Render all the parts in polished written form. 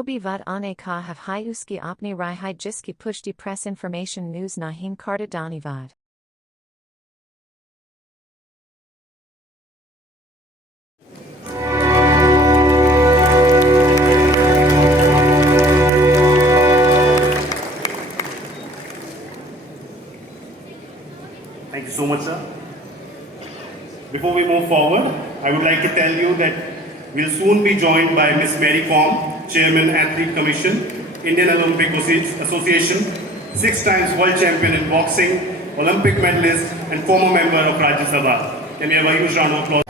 जो भी vad ane ka have hai uski apni rai hai jiski pushti press information news nahin karta dani vad. Thank you so much, sir. Before we move forward, I would like to tell you that we'll soon be joined by Ms. Mary Kom, Chairman, Athlete Commission, Indian Olympic Association, 6 times world champion in boxing, Olympic medalist, and former member of Rajya Sabha. Can we have a huge round of applause?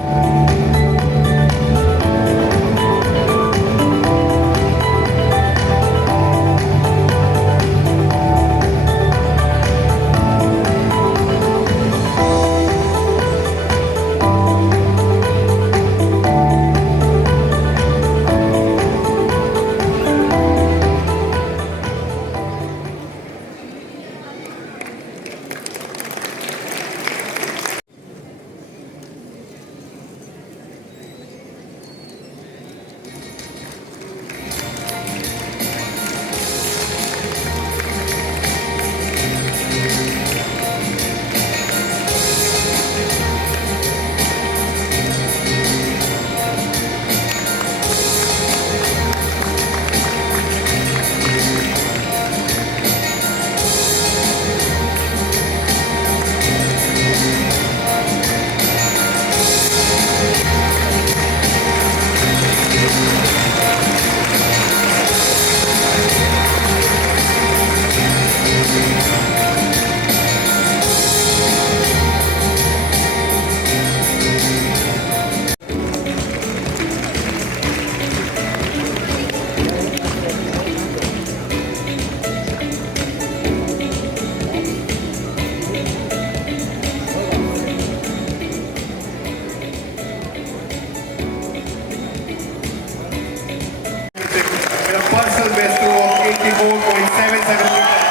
With a personal best score of 84.77 meters.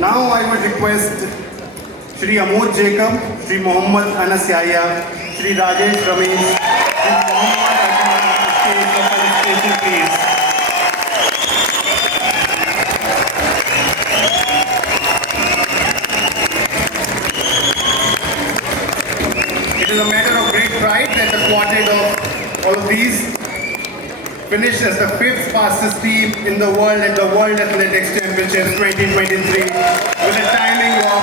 Now I would request Shri Amod Jacob, Shri Mohammad Anas Yahya, Shri Rajesh Ramesh, Shri Mohammad Akmal to stage for felicitation, please. It is a matter of great pride that the quartet of all of these finished as the 5th fastest team in the world at the World Athletics Championships 2023 with a timing of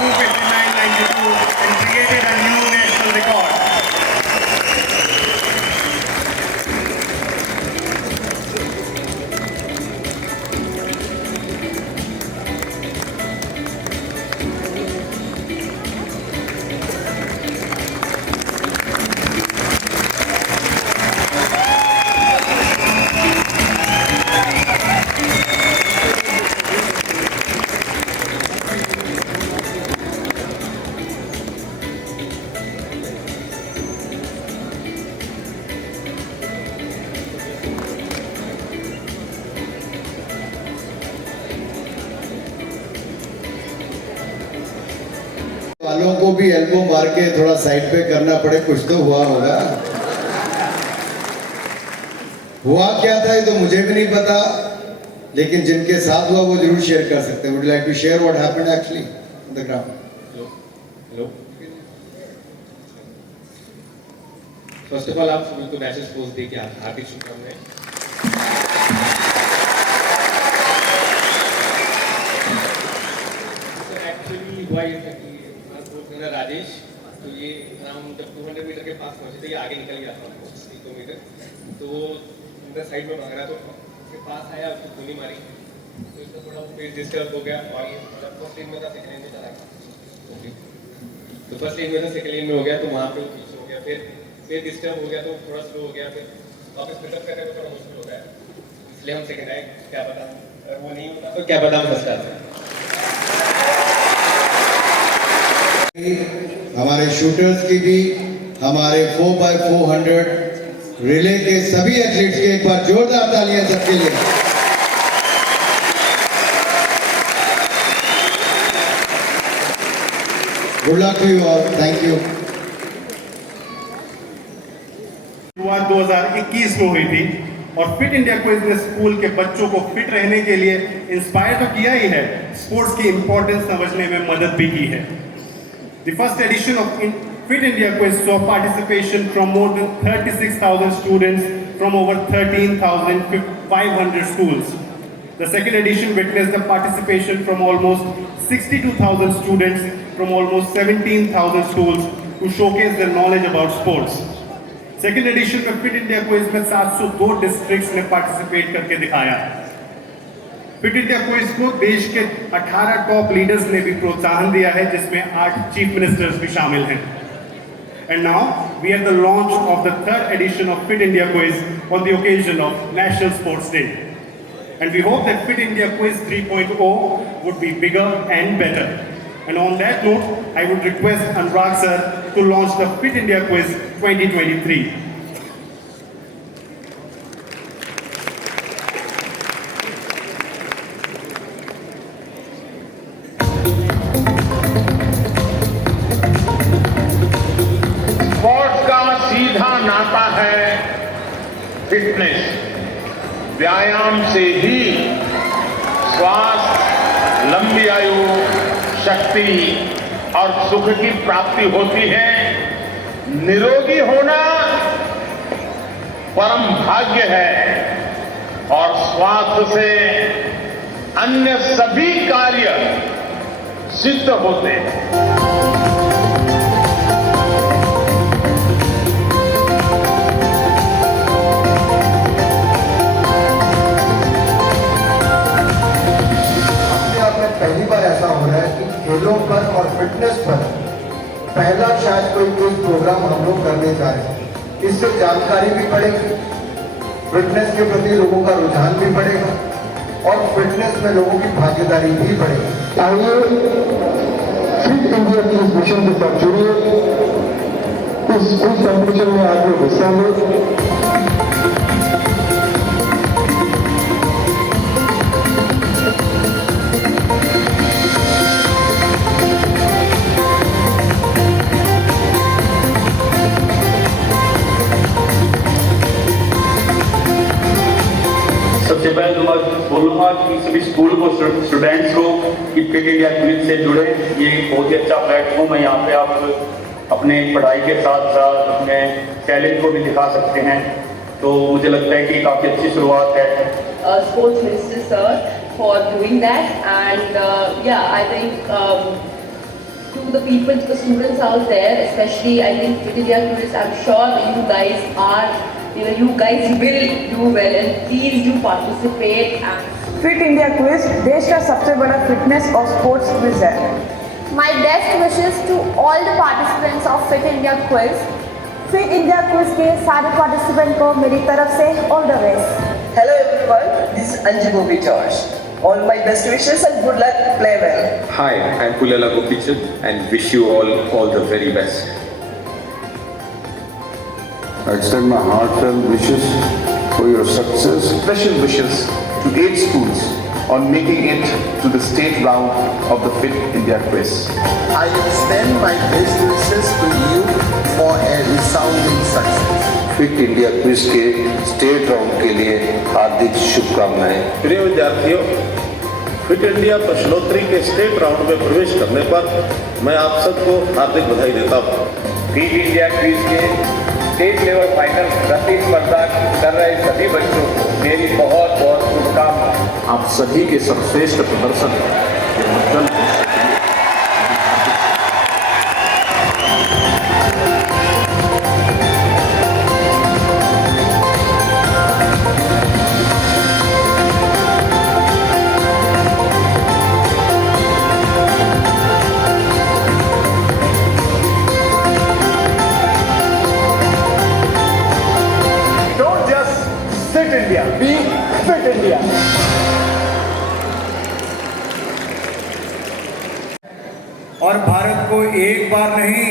2:59.92 and created a new national record. वालों को भी elbow मार के थोड़ा side पे करना पड़े, कुछ तो हुआ होगा। हुआ क्या था ये तो मुझे भी नहीं पता, लेकिन जिनके साथ हुआ वो जरूर शेयर कर सकते हैं। Would like to share what happened actually on the ground. Hello, first of all आप सभी को मैसेज पोस्ट दे के हार्दिक शुभकामनाएं। एक्चुअली हुआ ये था कि मेरा राजेश, तो ये हम जब 200 मीटर के पास पहुंचे थे, ये आगे निकल गया था 2 मीटर, तो इधर साइड में भाग रहा था, उसके पास आया, उसको गोली मारी, तो इसका थोड़ा पेज डिस्टर्ब हो गया और ये फर्स्ट लेन में था, सेकंड लेन में चला गया। तो फर्स्ट लेन में था, सेकंड लेन में हो गया, तो वहाँ पे पीछे हो गया, फिर डिस्टर्ब हो गया, तो थोड़ा स्लो हो गया, फिर वापस पिकअप करने में थोड़ा मुश्किल हो गया, इसलिए हम सेकंड आए। क्या पता वो नहीं होता तो क्या पता हम फर्स्ट आते। हमारे शूटर्स की भी, हमारे 4x400 रिले के सभी एथलीट्स के एक बार जोरदार तालियां सबके लिए। Good luck to you all, thank you. शुरुआत 2021 में हुई थी और फिट इंडिया क्विज ने स्कूल के बच्चों को फिट रहने के लिए इंस्पायर तो किया ही है, स्पोर्ट्स की इंपॉर्टेंस समझने में मदद भी की है। The first edition of Fit India Quiz saw participation from more than 36,000 students from over 13,500 schools. The second edition witnessed the participation from almost 62,000 students from almost 17,000 schools who showcased their knowledge about sports. Second edition में Fit India Quiz में 702 districts ने participate करके दिखाया। Fit India quiz को देश के 18 top leaders ने भी प्रोत्साहन दिया है, जिसमें 8 चीफ मिनिस्टर्स भी शामिल हैं। And now we are the launch of the third edition of fit India quiz on the occasion of national sports day, and we hope that fit India quiz 3.0 would be bigger and better. And on that note I would request Anurag sir to launch the fit India quiz 2023। नाता है fitness. व्यायाम से ही स्वास्थ्य, लंबी आयु, शक्ति और सुख की प्राप्ति होती है। निरोगी होना परम भाग्य है और स्वास्थ्य से अन्य सभी कार्य सिद्ध होते हैं। पहली बार ऐसा हो रहा है कि खेलों पर और फिटनेस पर पहला शायद कोई प्रोग्राम हम लोग करने जा रहे हैं। इससे जानकारी भी बढ़ेगी, फिटनेस के प्रति लोगों का रुझान भी बढ़ेगा और फिटनेस में लोगों की भागीदारी भी बढ़ेगी। आइए फिट इंडिया की इस मिशन के साथ जुड़िए, इस कॉम्पिटिशन में आप लोग हिस्सा लें। सबसे पहले तो मैं बोलूँगा कि सभी स्कूल को, स्टूडेंट्स को कि फिट इंडिया क्विज से जुड़े। ये बहुत ही अच्छा प्लेटफॉर्म है, यहाँ पे आप अपने पढ़ाई के साथ साथ अपने टैलेंट को भी दिखा सकते हैं। तो मुझे लगता है कि काफ़ी अच्छी शुरुआत है। Sports Minister sir for doing that, and yeah, I think to the people, to the students out there, especially I think Fit India Quiz, I'm sure you guys are, you guys will do well, and please do participate. And fit India quiz देश का सबसे बड़ा fitness और sports quiz है। My best wishes to all the participants of Fit India Quiz. Fit India quiz के सारे participant को मेरी तरफ से all the best. Hello everyone, this is Anju Gopichand. All my best wishes and good luck, play well. Hi, I'm Pullela Gopichand and wish you all the very best. I extend my heartfelt wishes for your success. Special wishes to 8 schools on making it to the state round of the Fit India Quiz. I extend my best wishes to you for a resounding success. Fit India quiz के state round के लिए हार्दिक शुभकामनाएं। प्रिय विद्यार्थियों, fit India प्रश्नोत्तरी के state round में प्रवेश करने पर मैं आप सबको हार्दिक बधाई देता हूँ। फिट इंडिया क्विज के स्टेट लेवल फाइनल प्रतिस्पर्धा कर रहे सभी बच्चों को मेरी बहुत बहुत शुभकामनाएं। आप सभी के सर्वश्रेष्ठ प्रदर्शन के बदल Be Fit India. और भारत को एक बार नहीं,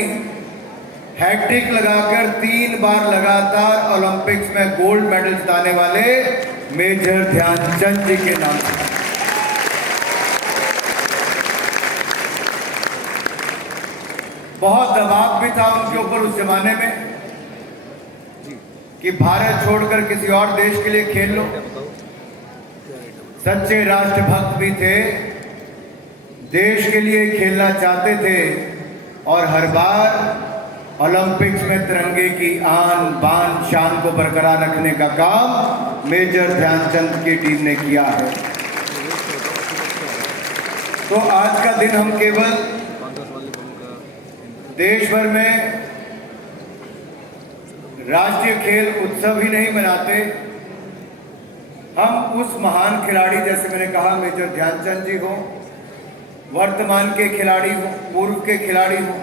हैट्रिक लगाकर 3 बार लगातार ओलंपिक्स में गोल्ड मेडल जिताने वाले मेजर ध्यानचंद जी के नाम से। बहुत दबाव भी था उनके ऊपर उस जमाने में कि भारत छोड़कर किसी और देश के लिए खेल लो। सच्चे राष्ट्रभक्त भी थे, देश के लिए खेलना चाहते थे और हर बार ओलंपिक्स में तिरंगे की आन बान शान को बरकरार रखने का काम मेजर ध्यानचंद की टीम ने किया है। तो आज का दिन हम केवल देश भर में राष्ट्रीय खेल उत्सव ही नहीं मनाते, हम उस महान खिलाड़ी, जैसे मैंने कहा मेजर ध्यानचंद जी हो, वर्तमान के खिलाड़ी हो, पूर्व के खिलाड़ी हो,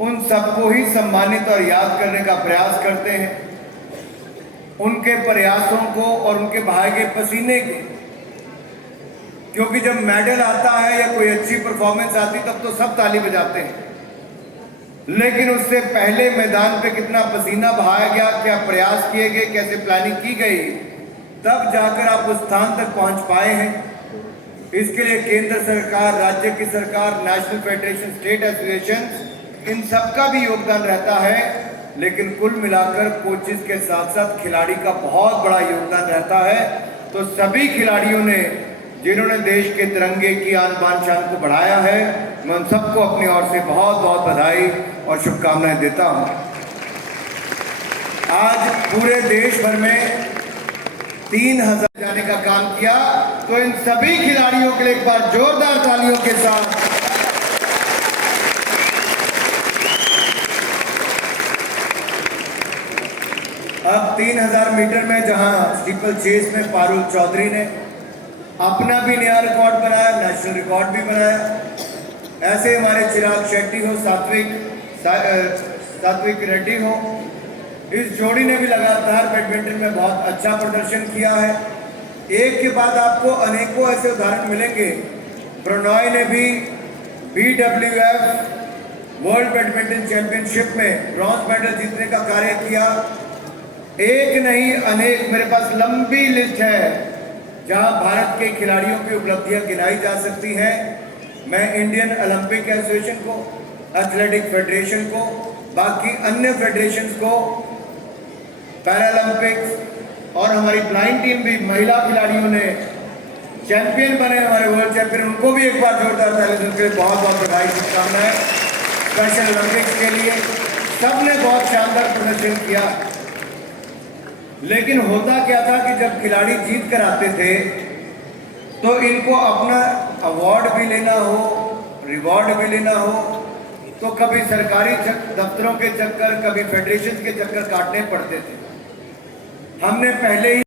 उन सबको ही सम्मानित और याद करने का प्रयास करते हैं। उनके प्रयासों को और उनके बहाए गए पसीने के, क्योंकि जब मेडल आता है या कोई अच्छी परफॉर्मेंस आती तब तो सब ताली बजाते हैं, लेकिन उससे पहले मैदान पे कितना पसीना बहाया गया, क्या प्रयास किए गए, कैसे प्लानिंग की गई, तब जाकर आप उस स्थान तक पहुंच पाए हैं। इसके लिए केंद्र सरकार, राज्य की सरकार, नेशनल फेडरेशन, स्टेट एसोसिएशन, इन सबका भी योगदान रहता है, लेकिन कुल मिलाकर कोचेस के साथ साथ खिलाड़ी का बहुत बड़ा योगदान रहता है। तो सभी खिलाड़ियों ने, जिन्होंने देश के तिरंगे की आन बान शान को बढ़ाया है, मैं उन सबको अपनी ओर से बहुत बहुत बधाई और शुभकामनाएं देता हूं। आज पूरे देश भर में 3000 जाने का काम किया, तो इन सभी खिलाड़ियों के लिए एक बार जोरदार तालियों के साथ अब 3000 मीटर में जहां स्टीपल चेस में पारुल चौधरी ने अपना भी नया रिकॉर्ड बनाया, नेशनल रिकॉर्ड भी बनाया, ऐसे हमारे चिराग शेट्टी हो, सात्विक रेड्डी हो, इस जोड़ी ने भी लगातार बैडमिंटन में बहुत अच्छा प्रदर्शन किया है। एक के बाद आपको अनेकों ऐसे उदाहरण मिलेंगे। प्रणॉय ने भी BWF वर्ल्ड बैडमिंटन चैंपियनशिप में ब्रॉन्ज मेडल जीतने का कार्य किया। एक नहीं अनेक, मेरे पास लंबी लिस्ट है जहां भारत के खिलाड़ियों की उपलब्धियां गिनाई जा सकती हैं। मैं इंडियन ओलंपिक एसोसिएशन को, एथलेटिक फेडरेशन को, बाकी अन्य फेडरेशंस को, पैरालंपिक्स और हमारी ब्लाइंड टीम भी, महिला खिलाड़ियों ने चैंपियन बने, हमारे वर्ल्ड चैंपियन, उनको भी एक बार जोरदार ताली देकर बहुत बहुत बधाई, शुभकामनाएं। स्पेशल ओलंपिक्स के लिए सबने बहुत शानदार प्रदर्शन किया। लेकिन होता क्या था कि जब खिलाड़ी जीत कर आते थे तो इनको अपना अवार्ड भी लेना हो, रिवॉर्ड भी लेना हो, तो कभी सरकारी दफ्तरों के चक्कर, कभी फेडरेशन के चक्कर काटने पड़ते थे। हमने पहले ही